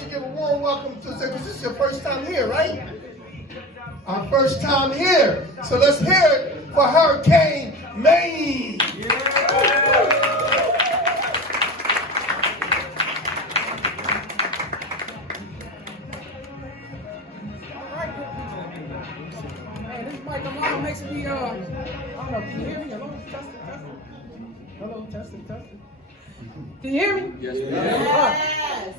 should give a warm welcome to because this is your first time here, right? Our first time here. So let's hear it for Hurricane Maine. This microphone makes me, I don't know, can you hear me? Hello? Testing. Can you hear me? Yes, Yes.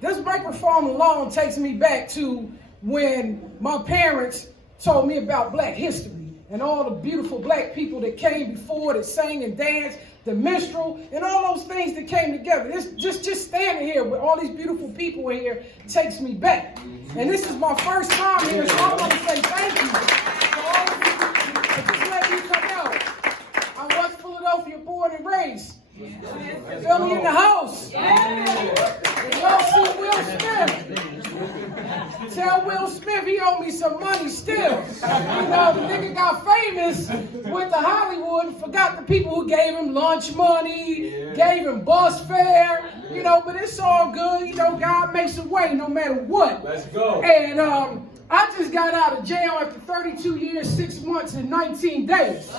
This microphone alone takes me back to when my parents told me about Black history and all the beautiful Black people that came before, that sang and danced, the minstrel, and all those things that came together. This just standing here with all these beautiful people in here takes me back. And this is my first time here, so I want to say thank you to all of you for just letting me come out. I'm West Philadelphia born and raised. Philly in the house. Y'all see Will Smith? Tell Will Smith he owe me some money still. You know, the nigga got famous with the Hollywood and forgot the people who gave him lunch money, gave him bus fare, you know, but it's all good. You know, God makes a way no matter what. Let's go. And I just got out of jail after 32 years, 6 months, and 19 days.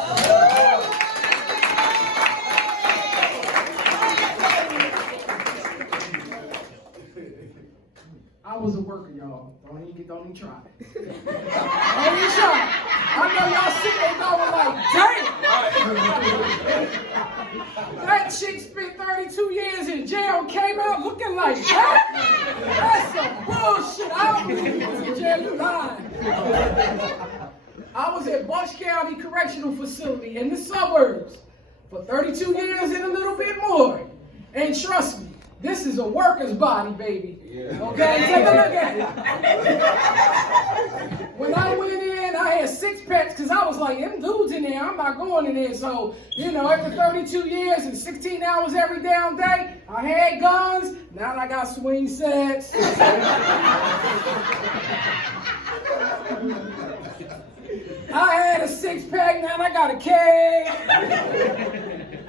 I was a worker, y'all. Don't even try. Don't even try. I know y'all sitting there going like, damn. That chick spent 32 years in jail and came out looking like that? That's some bullshit. I don't believe you was in jail. You lying. I was at Bucks County Correctional Facility in the suburbs for 32 years and a little bit more. And trust me, this is a worker's body, baby. Okay, take a look at it. When I went in, I had 6 packs because I was like, them dudes in there, I'm not going in there. So, you know, after 32 years and 16 hours every damn day, I had guns. Now I got swing sets. I had a 6-pack, now I got a keg.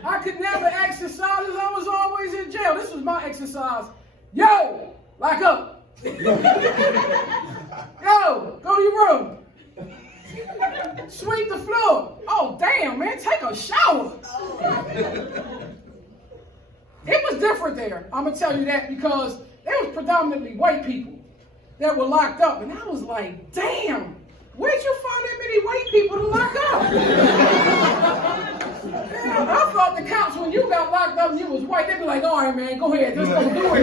I could never exercise as I was always in jail. This was my exercise. Yo, lock up. Yo, go to your room. Sweep the floor. Oh, damn, man, take a shower. It was different there. I'm going to tell you that because there was predominantly white people that were locked up. And I was like, damn, where'd you find that many white people to lock up? Damn, I thought the cops, when you got locked up and you was white, they'd be like, all right, man, go ahead, just don't do it.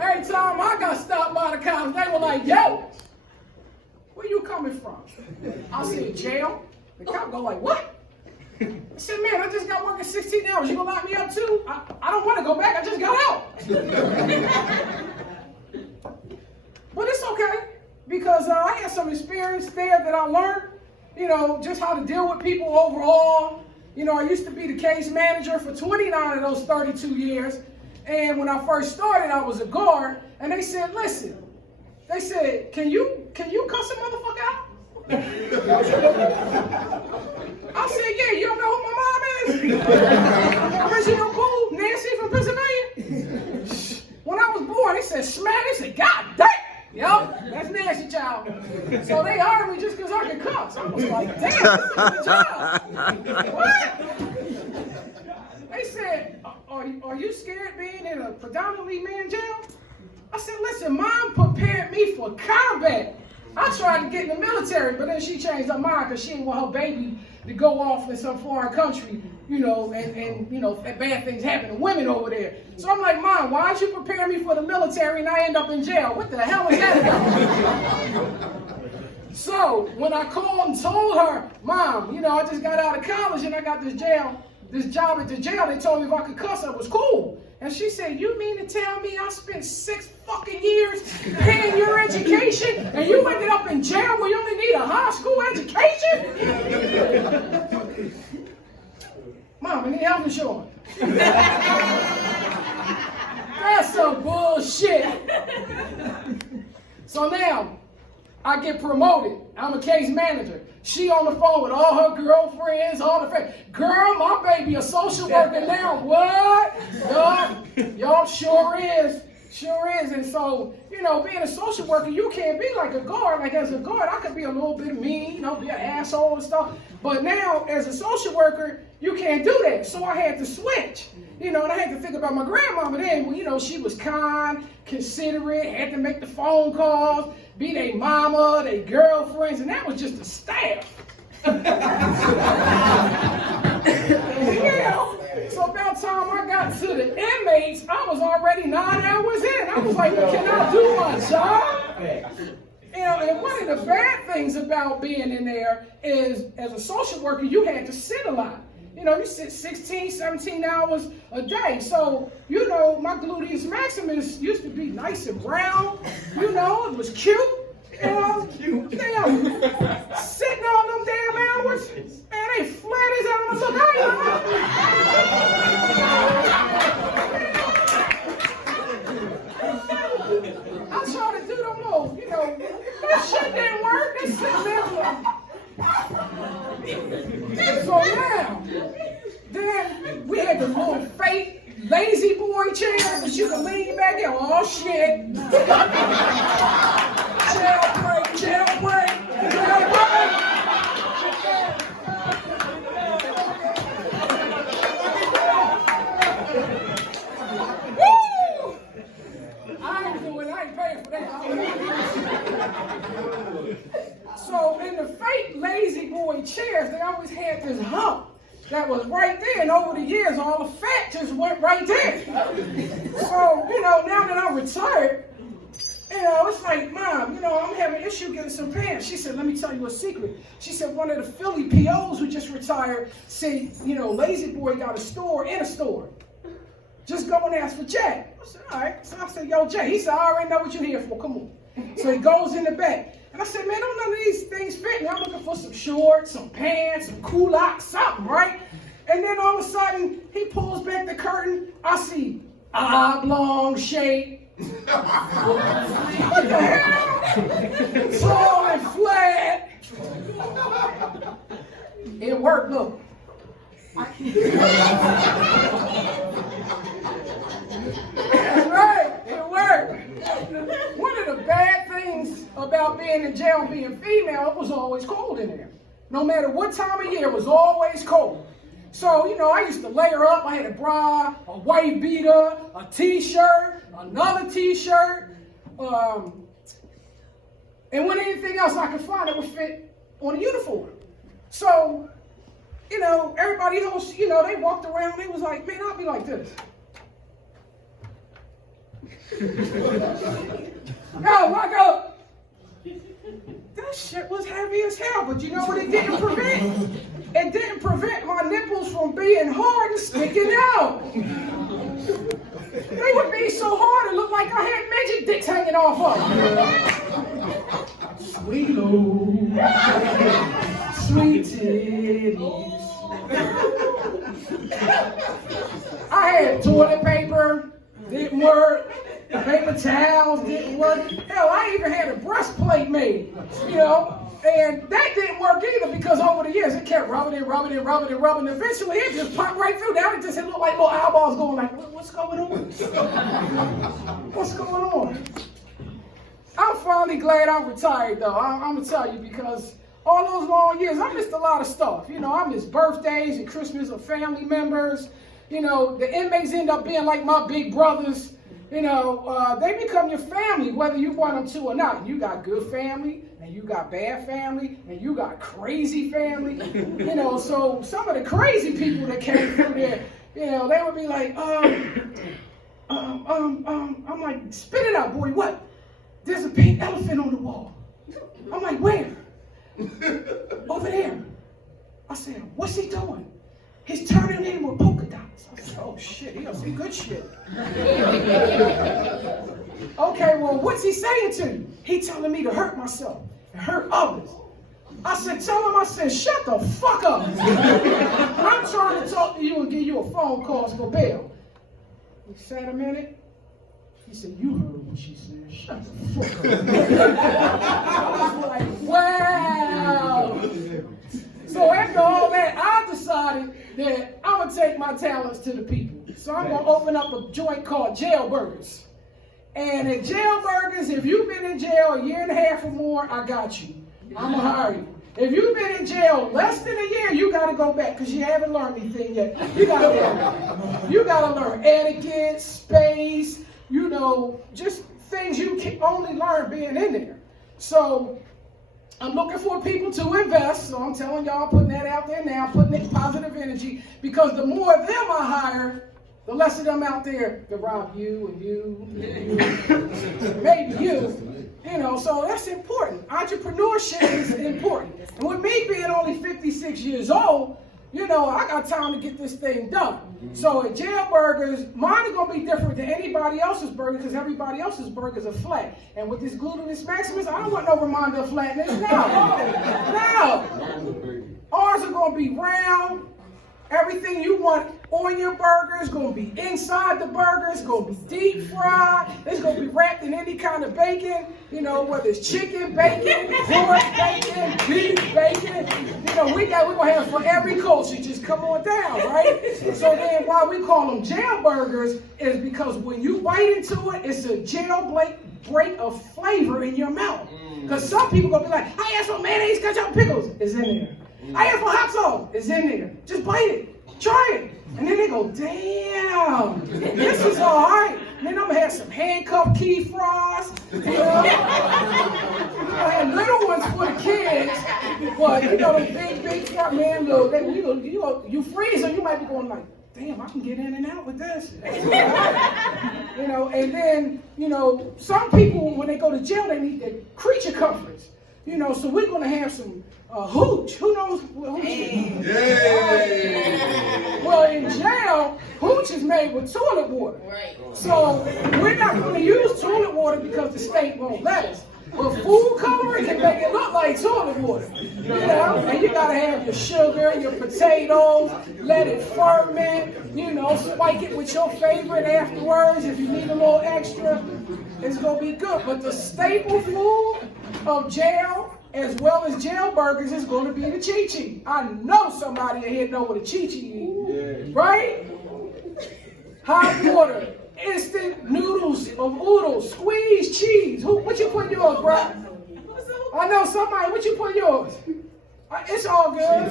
Every time I got stopped by the cops, they were like, yo, where you coming from? I said, jail. The cop go like, what? I said, man, I just got working 16 hours. You gonna lock me up too? I don't want to go back. I just got out. But it's okay because I had some experience there that I learned, you know, just how to deal with people overall. You know, I used to be the case manager for 29 of those 32 years. And when I first started, I was a guard. And they said, listen, they said, can you cuss a motherfucker out? I said, yeah, you don't know who my mom is? Original boo, Nancy from Pennsylvania. When I was born, they said, smack. They said, God damn. Yep, that's Nancy, child. So they hired me just because I could cuss. I was like, damn, this is a good job. What? They said, are you scared being in a predominantly man jail? I said, listen, Mom prepared me for combat. I tried to get in the military, but then she changed her mind because she didn't want her baby to go off in some foreign country, you know, and you know, bad things happen to women over there. So I'm like, Mom, why don't you prepare me for the military and I end up in jail? What the hell is that about? So when I called and told her, Mom, you know, I just got out of college and I got this job at the jail, they told me if I could cuss, I was cool. And she said, you mean to tell me I spent 6 fucking years paying your education and you ended up in jail where you only need a high school education? Mom, I need health insurance. That's some bullshit. So now, I get promoted. I'm a case manager. She on the phone with all her girlfriends, all the friends. Girl, my baby a social worker now. What? Y'all sure is. Sure is. And so, you know, being a social worker, you can't be like a guard. Like as a guard, I could be a little bit mean, you know, be an asshole and stuff. But now, as a social worker, you can't do that. So I had to switch. You know, and I had to think about my grandmama then. Well, you know, she was kind, considerate, had to make the phone calls, be their mama, their girlfriends, and that was just the staff. Yeah. So about time I got to the inmates, I was already 9 hours in. I was like, well, can I do my job? You know, and one of the bad things about being in there is, as a social worker, you had to sit a lot. You know, you sit 16, 17 hours a day. So, you know, my gluteus maximus used to be nice and round. You know, it was cute. You know, damn, sitting on them damn hours, man, they flat as hell. Look, I tried to do them little, you know, that shit didn't work. They sitting there. So now, then we had the little fake lazy boy chair that you can lean back in. Oh shit. Jailbreak, jailbreak, jailbreak. Woo! I ain't doing, I ain't paying for that. So in the fake lazy boy chairs, they always had this hump that was right there, and over the years, all the fat just went right there. So, you know, now that I'm retired, you know, it's like, Mom, you know, I'm having an issue getting some pants. She said, let me tell you a secret. She said, one of the Philly POs who just retired said, you know, Lazy Boy got a store in a store. Just go and ask for Jack. I said, all right. So I said, yo, Jay. He said, I already know what you're here for. Come on. So he goes in the back. And I said, man, don't none of these things fit me. I'm looking for some shorts, some pants, some culottes, something, right? And then all of a sudden, he pulls back the curtain. I see oblong shape. What the hell? Tall and flat. It worked, look. Right, it worked. One of the bad things about being in jail and being female, it was always cold in there. No matter what time of year, it was always cold. So, you know, I used to layer up. I had a bra, a white beater, a t-shirt, another t-shirt, and when anything else I could find that would fit on a uniform. So, you know, everybody else, you know, they walked around, they was like, man, I'll be like this. Yo, lock up. That shit was heavy as hell, but you know what it didn't prevent? It didn't prevent my nipples from being hard and sticking out. They would be so hard it looked like I had midget dicks hanging off of them. Sweet Lou, sweet titties. I had toilet paper, didn't work. Paper towels didn't work. Hell, I even had a breastplate made, you know, and that didn't work either because over the years it kept rubbing and rubbing and rubbing and rubbing. Eventually it just popped right through. Now it just looked like little eyeballs going like, what's going on? What's going on? I'm finally glad I'm retired though. I'm gonna tell you, because all those long years I missed a lot of stuff. You know, I missed birthdays and Christmas of family members. You know, the inmates end up being like my big brothers. You know, they become your family, whether you want them to or not. You got good family, and you got bad family, and you got crazy family. You know, so some of the crazy people that came through there, you know, they would be like, I'm like, spit it out, boy, what? There's a pink elephant on the wall. I'm like, where? Over there. I said, what's he doing? He's turning in with polka dots. I said, oh shit, he does some good shit. Okay, well, what's he saying to you? He telling me to hurt myself and hurt others. I said, tell him, I said, shut the fuck up. I'm trying to talk to you and give you a phone call for bail. He sat a minute. He said, you heard what she said. Shut the fuck up. I was like, wow. So after all that, I decided that I'm going to take my talents to the people. So I'm going to open up a joint called Jailburgers. And at Jail Burgers, if you've been in jail a year and a half or more, I got you. I'm going to hire you. If you've been in jail less than a year, you got to go back because you haven't learned anything yet. You got to learn. You got to learn etiquette, space, you know, just things you can only learn being in there. So I'm looking for people to invest. So I'm telling y'all, putting that out there now, putting in positive energy, because the more of them I hire, the less of them out there to rob you and you, maybe you. You know, so that's important. Entrepreneurship is important. And with me being only 56 years old, you know, I got time to get this thing done. So at Jail Burgers, mine is going to be different than anybody else's burger because everybody else's burgers are flat. And with this gluteus maximus, I don't want no reminder of flatness. No. Ours are going to be round. Everything you want on your burger is going to be inside the burger. It's going to be deep fried. It's going to be wrapped in any kind of bacon, you know, whether it's chicken, bacon, pork, bacon, beef, bacon. You know, we're going to have for every culture. Just come on down, right? So then why we call them jail burgers is because when you bite into it, it's a jailbreak of flavor in your mouth. Because some people going to be like, I asked for mayonnaise, ketchup, and pickles. It's in there. I asked for hot sauce. It's in there. Just bite it. Try it. And then they go, damn, this is all right. And then I'm going to have some handcuffed key fries. You know? I had little ones for the kids. But, you know, the big fry, man, look, you freeze them, you might be going like, damn, I can get in and out with this. You know, and then, you know, some people, when they go to jail, they need their creature comforts. You know, so we're going to have some hooch. Who knows what hooch is? Well, in jail, hooch is made with toilet water. Right. So we're not going to use toilet water because the state won't let us. But food coloring can make it look like toilet water. You know, and you got to have your sugar, your potatoes, let it ferment, you know, spike it with your favorite afterwards. If you need a little extra, it's going to be good. But the staple food of jail, as well as jail burgers, is going to be the chi-chi. I know somebody in here know what a chi-chi is, right? Hot water, instant noodles of oodles, squeezed cheese. What you put in yours, bro? I know somebody. What you put in yours? It's all good.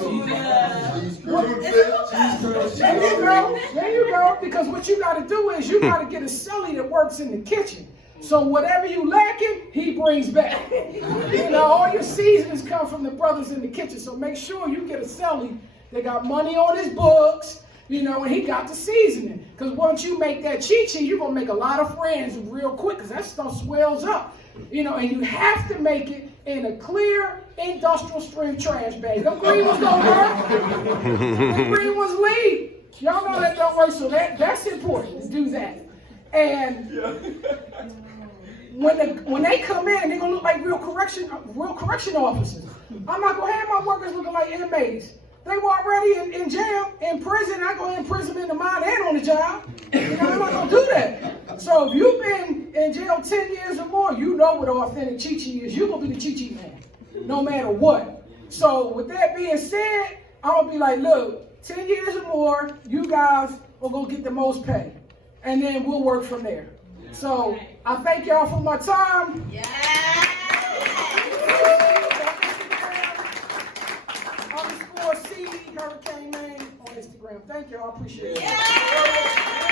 There you go. Because what you got to do is you got to get a Ceily that works in the kitchen. So whatever you lacking, he brings back. You know, all your seasonings come from the brothers in the kitchen. So make sure you get a Ceily that got money on his books, you know, and he got the seasoning. Because once you make that chi-chi, you're going to make a lot of friends real quick because that stuff swells up. You know, and you have to make it in a clear industrial strength trash bag. Them green ones don't work. Them green ones leave. Y'all know that don't work, so that's important to do that. And when they come in, they're gonna look like real correction officers. I'm not gonna have my workers looking like inmates. They were already in jail, in prison. I go in prison in the mind and on the job. You know, I'm not gonna do that. So if you've been in jail 10 years or more, you know what authentic chi-chi is. You're gonna be the chi-chi man, no matter what. So with that being said, I'm gonna be like, look, 10 years or more, you guys are gonna get the most pay. And then we'll work from there. So I thank y'all for my time. Yeah. _Ceily, Hurricane Maine on Instagram. Thank y'all. I appreciate it. Yeah.